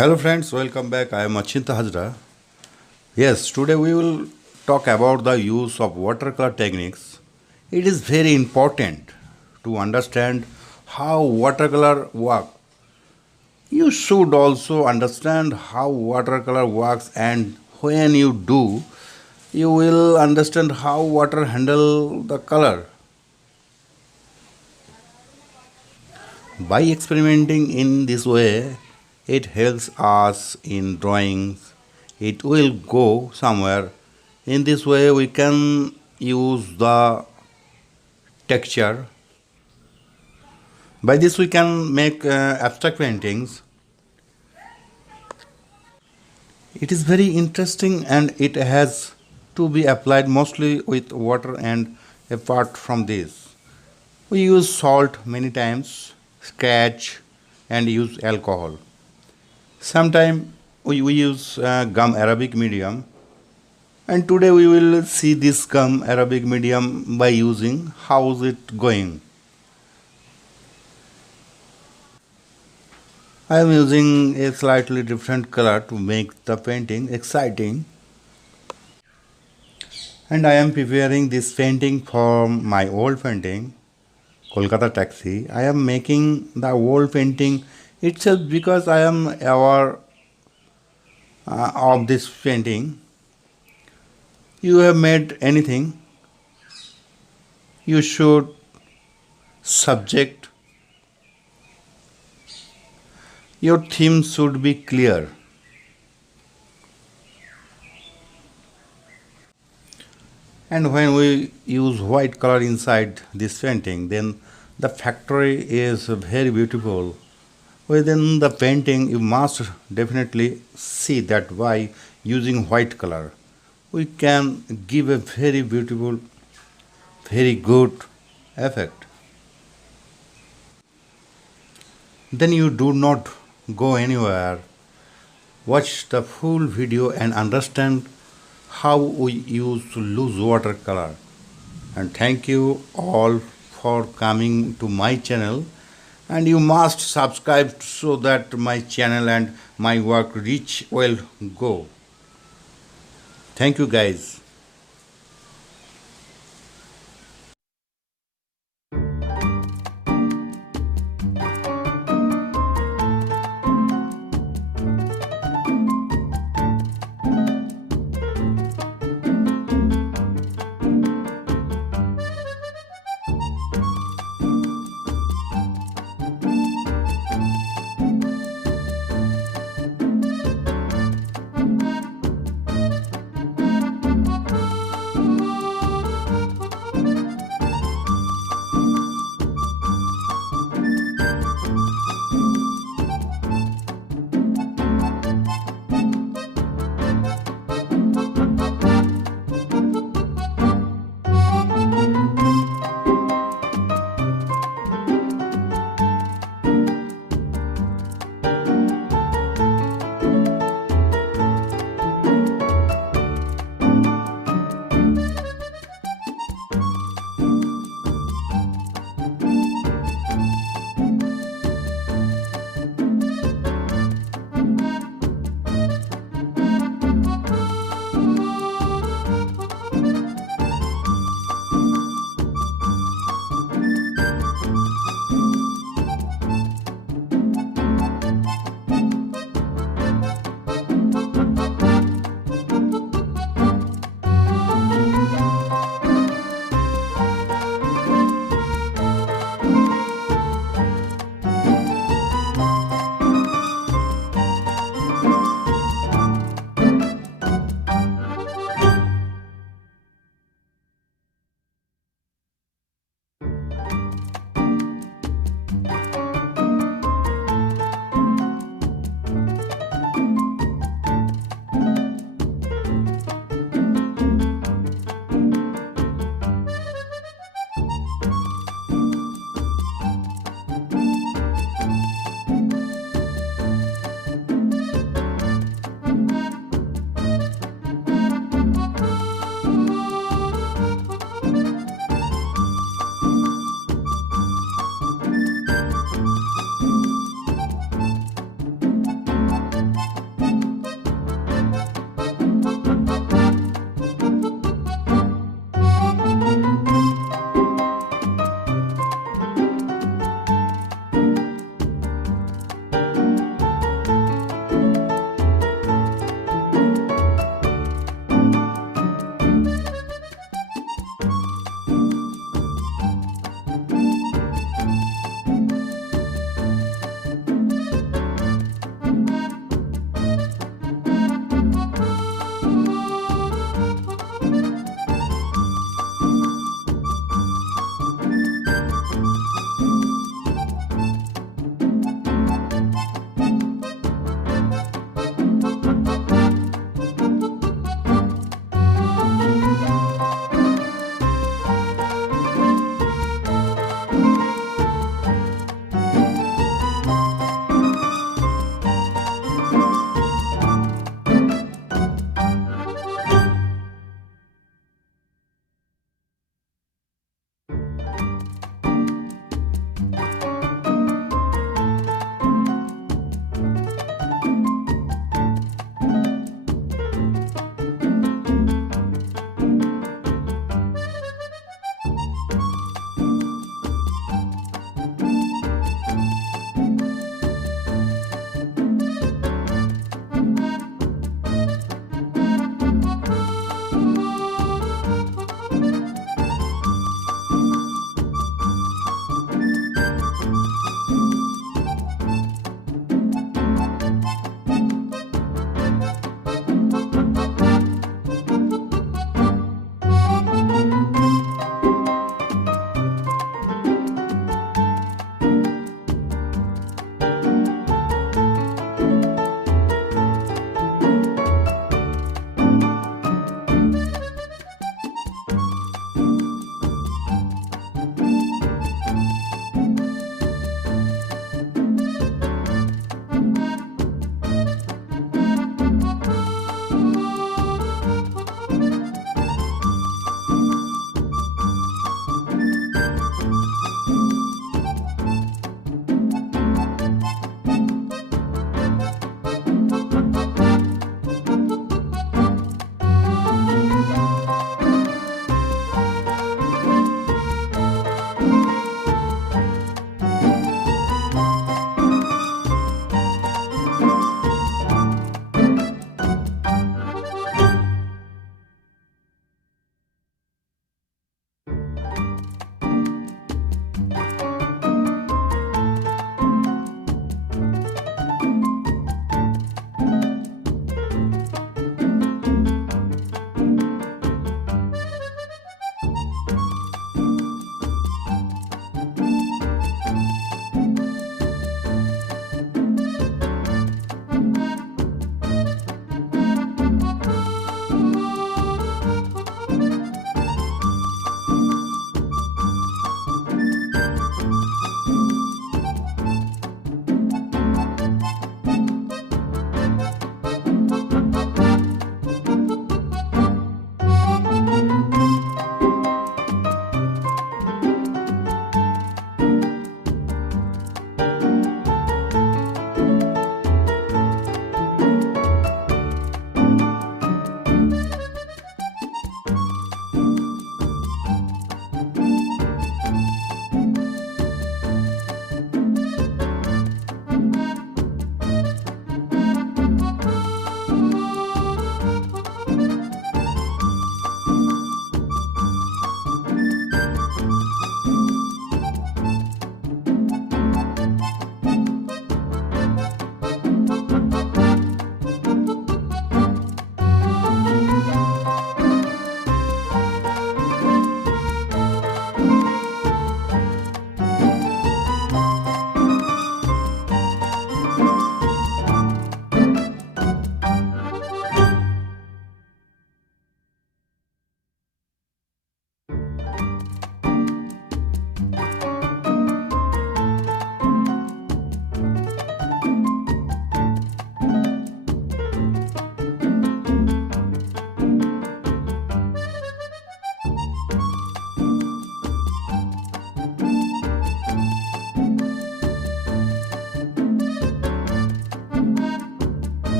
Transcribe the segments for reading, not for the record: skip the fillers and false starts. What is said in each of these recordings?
Hello friends, welcome back. I am Achintya Hazra. Yes, today we will talk about the use of watercolor techniques. It is very important to understand how watercolor work. You should also understand how watercolor works, and when you do, you will understand how water handle the color. By experimenting in this way, it helps us in drawings. It will go somewhere. In this way, we can use the texture. By this, we can make abstract paintings. It is very interesting and it has to be applied mostly with water, and apart from this, we use salt many times, scratch, and use alcohol. Sometimes we use gum Arabic medium, and today we will see this gum Arabic medium by using how is it going. I am using a slightly different color to make the painting exciting, and I am preparing this painting for my old painting Kolkata Taxi. I am making the old painting itself because I am aware of this painting. You have made anything, you should subject, your theme should be clear. And when we use white color inside this painting, then the factory is very beautiful. Within the painting, you must definitely see that by using white color, we can give a very beautiful, very good effect. Then you do not go anywhere. Watch the full video and understand how we use loose watercolor. And thank you all for coming to my channel, and you must subscribe so that my channel and my work reach well go. Thank you guys.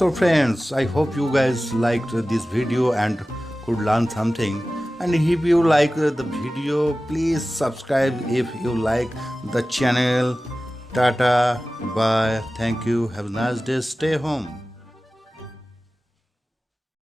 So friends, I hope you guys liked this video and could learn something. And if you like the video, please subscribe if you like the channel. Tata, bye, thank you, have a nice day, stay home.